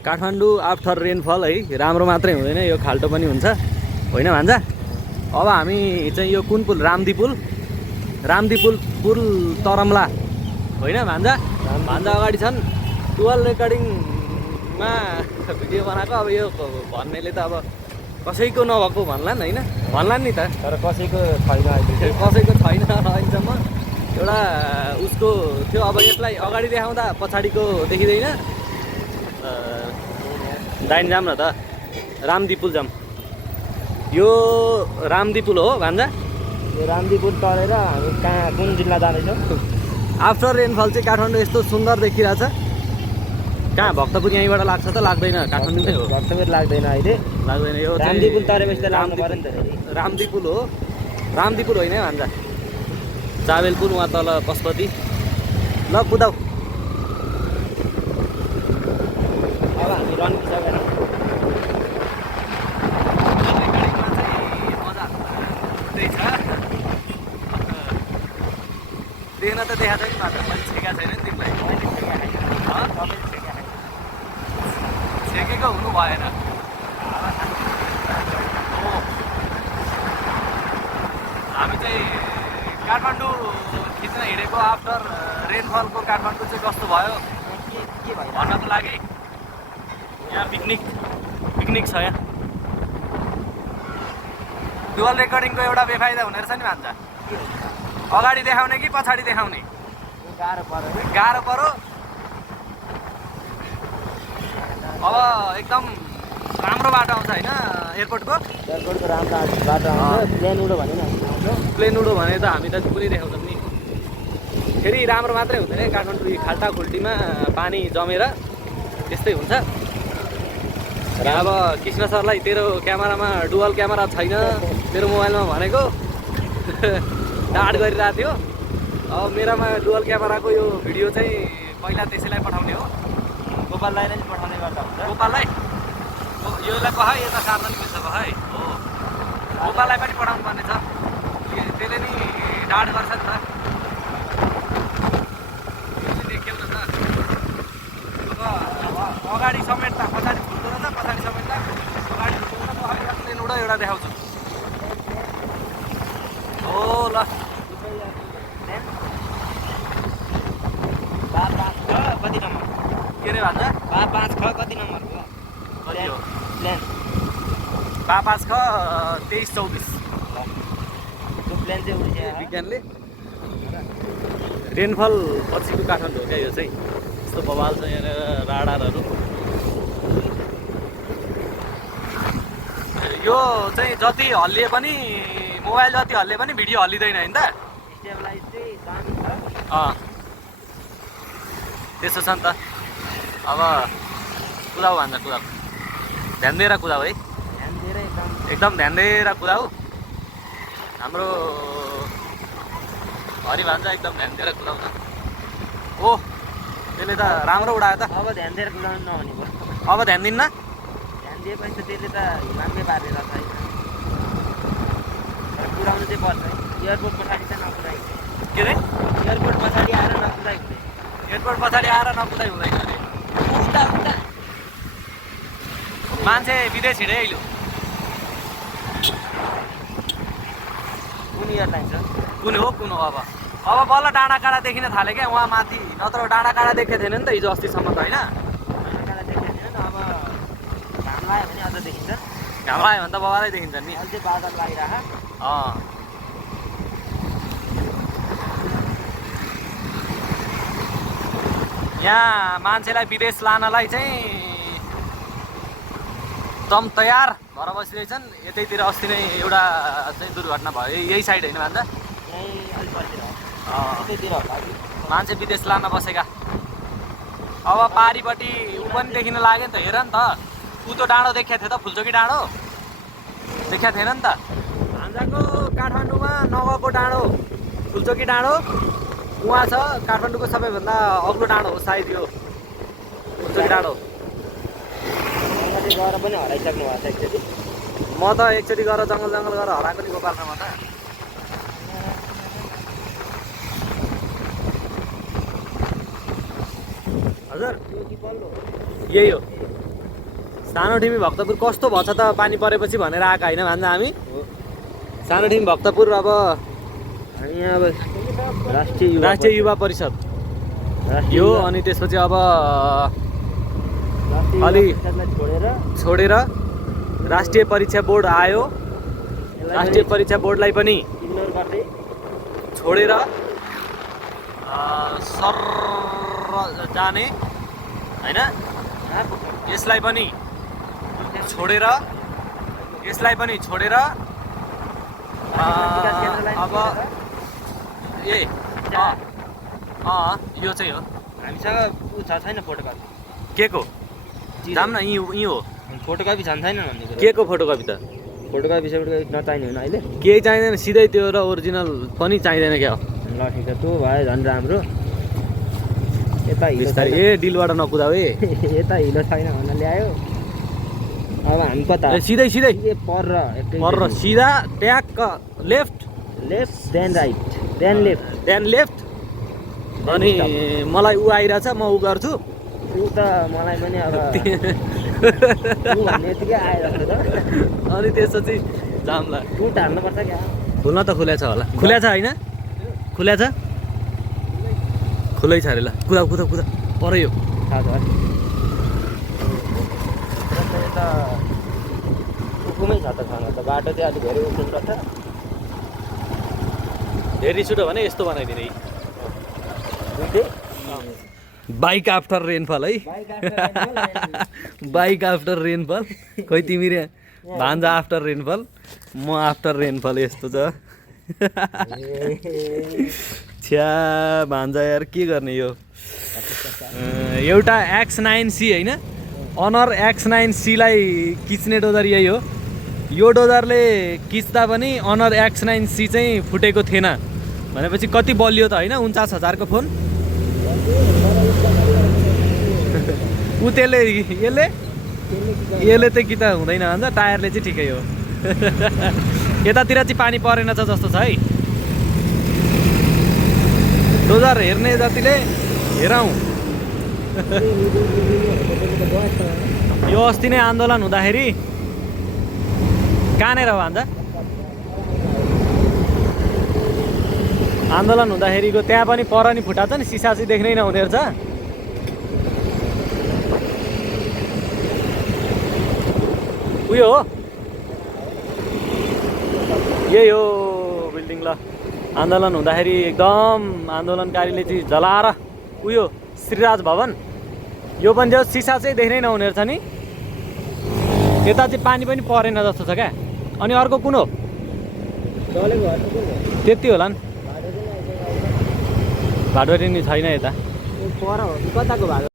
Kathmandu after rainfall है राम्रो मात्रै हुँदैन यो खाल्टो पनि हुन्छ होइन भान्जा। अब हामी चाहिँ यो कुन पुल रामदी पुल तरम्ला होइन भान्जा। भान्जा अगाडि छन् टुवेल रेकर्डिङमा भिडियो बनाएको। अब यो भन्नेले त अब कसैको नभएको भन्लान् होइन, भन्लान् नि त, तर कसैको छैन अहिले, कसैको छैन अहिलेसम्म। एउटा उसको थियो, अब यसलाई अगाडि देखाउँदा पछाडिको देखिँदैन। दाइन जाम न त, रामदी पुल जाम। यो रामदी पुल हो भान्जा। यो रामदी पुल तरेर हामी कहाँ कुन जिल्ला जाँदैछौँ? आफ्टर रेनफल चाहिँ काठमाडौँ यस्तो सुन्दर देखिरहेछ। कहाँ भक्तपुर यहीँबाट लाग्छ त लाग्दैन? काठमाडौँ हो, भक्तपुर लाग्दैन अहिले, लाग्दैन। यो रामदी पुल तरेपछि त लाग्नु पर्यो नि त। रामदी पुल हो, रामदी पुल होइन है भान्जा। चाबेल पुल उहाँ तल पशुपति। ल कुदाउ। अब हामी रनिसकेर देख्न त देखाएको छैन मात्र, मैले छेकेको छैन नि तिमीलाई। छेकेको हुनु भएन। हामी चाहिँ काठमाडौँ खिच्न हिँडेको आफ्टर रेनफलको काठमाडौँ चाहिँ कस्तो भयो के भयो भन्नको लागि यहाँ पिकनिक छ। यहाँ डुअल रेकर्डिङको एउटा बेफाइदा हुने रहेछ नि भान्जा। अगाडि देखाउने कि पछाडि देखाउने? गाह्रो पर्यो। अब एकदम राम्रो बाटो आउँछ होइन एयरपोर्टको राम्रो बाटो आउँछ। प्लेन उडो भने प्लेन उडो भने त हामी त पुरै देखाउँछौँ नि। फेरि राम्रो मात्रै हुँदैन काठमाडौँ खाल्टा खुल्टीमा पानी जमेर त्यस्तै हुन्छ। र अब कृष्ण सरलाई तेरो क्यामेरामा डुअल क्यामेरा छैन, तेरो मोबाइलमा भनेको डाँड गरिरहेको थियो। अब मेरोमा डुअल क्यामेराको यो भिडियो चाहिँ पहिला त्यसैलाई पठाउने हो, गोपाललाई नै पठाउने गर्दा हुन्छ। गोपाललाई योलाई कह, यता सार्न नि मिल्छ कह है। हो, गोपाललाई पनि पठाउनु पर्ने छ, त्यसले नि डाँड गर्छ नि त। देख्यौ न त। अब अगाडि समेट्दा पछाडि फुल्दो रहेछ, पछाडि समेट्दा अगाडि प्लेन उडो एउटा देखाउँछु। हो ल, कति नम्बर के अरे भान्जा? 5 ख कति नम्बर हो? कति हो? प्लेन 5 ख 23-24। त्यो प्लेन चाहिँ उड्छ विज्ञानले रेनफल पछिको काठमाडौँ हो क्या यो चाहिँ। यस्तो बवाल छ यहाँनिर राडारहरू। यो चाहिँ जति हल्लिए पनि मोबाइल जति हल्लिए पनि भिडियो हल्लिँदैन होइन त। स्टेबलाइज चाहिँ दामी छ। त्यसो छ नि त। अब कुदाऊ भन्दा कुदाऊ, ध्यान दिएर कुदाऊ है, ध्यान दिएर एकदम ध्यान दिएर कुदाऊ। हाम्रो हरि भान्जा एकदम ध्यान दिएर कुदाऊ न। ओ त्यसले त राम्रो उडायो त। अब ध्यान दिएर कुदाउनु नहुने भयो। अब ध्यान दिन्न? ध्यान दिएपछि त त्यसले त हिमालकै पारेर छ होइन। तर कुदाउनु चाहिँ पर्छ है। एयरपोर्ट पछाडि चाहिँ नकुदाइ हुँदैन। के अरे? एयरपोर्ट पछाडि आएर नकुदाइ हुँदैन। एयरपोर्ट पछाडि आएर नकुदाइ हुँदैन अरे। उता उता मान्छे विदेश हिँडे अहिले। कुन एयरलाइन छ? कुन हो अब बल्ल डाँडा काँडा देखिन थाल्यो क्या उहाँ माथि। नत्र डाँडा काँडा देखेको थिएन नि त हिजो अस्तिसम्म त होइन। डाँडा देखेको थिएन। अब घाम लाग्यो भने अझ देखिन्छ। घाम लाग्यो भने त बबालै देखिन्छ नि। अहिले चाहिँ बादल लागिरह। यहाँ मान्छेलाई विदेश लानलाई चाहिँ दम तयार भएर बसिरहेछन्। यतैतिर अस्ति नै एउटा चाहिँ दुर्घटना भयो यही साइड होइन भन्दा। मान्छे विदेश लान बसेका। अब पारिपट्टि ऊ पनि देखिन लाग्यो नि त। हेर नि त ऊ त डाँडो देखेको थियो त, फुलचोकी डाँडो देखेको थिएन नि त। भान्जाको काठमाडौँमा नगएको डाँडो फुलचोकी डाँडो उहाँ छ। काठमाडौँको सबैभन्दा अग्लो डाँडो हो सायद यो फुलचोकी डाँडो। गएर पनि हराइसक्नु भएको छ एकचोटि। म त एकचोटि गएर जङ्गल गएर हराएको नि गोपालमा त। हजुर यही हो। सानो टिमी भक्तपुर कस्तो भएछ त पानी परेपछि भनेर आएको होइन भान्जा हामी सानो टिमी भक्तपुर अब हामी यहाँ अब राष्ट्रिय युवा परिषद यो अनि त्यसपछि अब अलि छोडेर राष्ट्रिय परीक्षा बोर्ड आयो राष्ट्रिय परीक्षा बोर्डलाई पनि इग्नोर गर्दै छोडेर सर जाने होइन यसलाई पनि छोडेर अब ए यो चाहिँ हो हामीसँग ऊ छ छैन फोटोकपी के को जाम न यहीँ हो फोटोकपी छन् छैन भन्ने कुरा के को फोटोकपी त फोटोकपी नचाहिने हुन अहिले केही चाहिँदैन सिधै त्यो र ओरिजिनल पनि चाहिँदैन क्या हो ल ठिक छ त्यो भयो झन् राम्रो यता हिलो बिस्तारै ए डिलबाट नकुदाऊ ए यता हिलो छैन भन्न ल्यायो अब हामी कता ए सिधै ए पर सिधा ट्याक left left then right then left अनि मलाई ऊ आइरहेछ म ऊ गर्छु ऊ त मलाई पनि अब ऊ भन्ने यतिकै आइरहेको छ अनि त्यसपछि जामला ऊ हाल्नुपर्छ क्या खुल्न त खुल्या छ होला खुल्या छ होइन खुल्या छ खुलै छ अरे ल कुदा पर यो थाहा छ यता उकुमै छ त खाना त बाटो चाहिँ अलिक धेरै उक्नुपर्छ धेरै छिटो भने यस्तो बनाइदिने दुइटै बाइक आफ्टर रेनफल है बाइक आफ्टर रेनफल खोइ तिमी रे भान्जा आफ्टर रेनफल म आफ्टर रेनफल यस्तो छ छ्या भान्जा यार के गर्ने यो एउटा X9C होइन अनर X9C लाई किच्ने डोजर यही हो यो डोजरले किच्दा पनि अनर X9C चाहिँ फुटेको थिएन भनेपछि कति बलियो त होइन 49,000 को फोन ऊ यसले चाहिँ कि त हुँदैन भन्छ टायरले चाहिँ ठिकै हो यतातिर चाहिँ पानी परेन छ जस्तो छ है डोजर हेर्ने जतिले हेरौँ यो अस्ति नै आन्दोलन हुँदाखेरि कहाँनिर हो भन्छ आन्दोलन हुँदाखेरिको त्यहाँ पनि पर नि फुटा छ नि सिसा चाहिँ देख्नै नहुने रहेछ उयो हो यही हो बिल्डिङ ल आन्दोलन हुँदाखेरि एकदम आन्दोलनकारीले चाहिँ जलाएर उयो श्रीराज भवन यो पनि जो सिसा चाहिँ देख्नै नहुने रहेछ नि यता चाहिँ पानी पनि परेन जस्तो छ क्या अनि अर्को कुन हो त्यति होला नि भाडोरी नि छैन यता पर हो कताको भाडो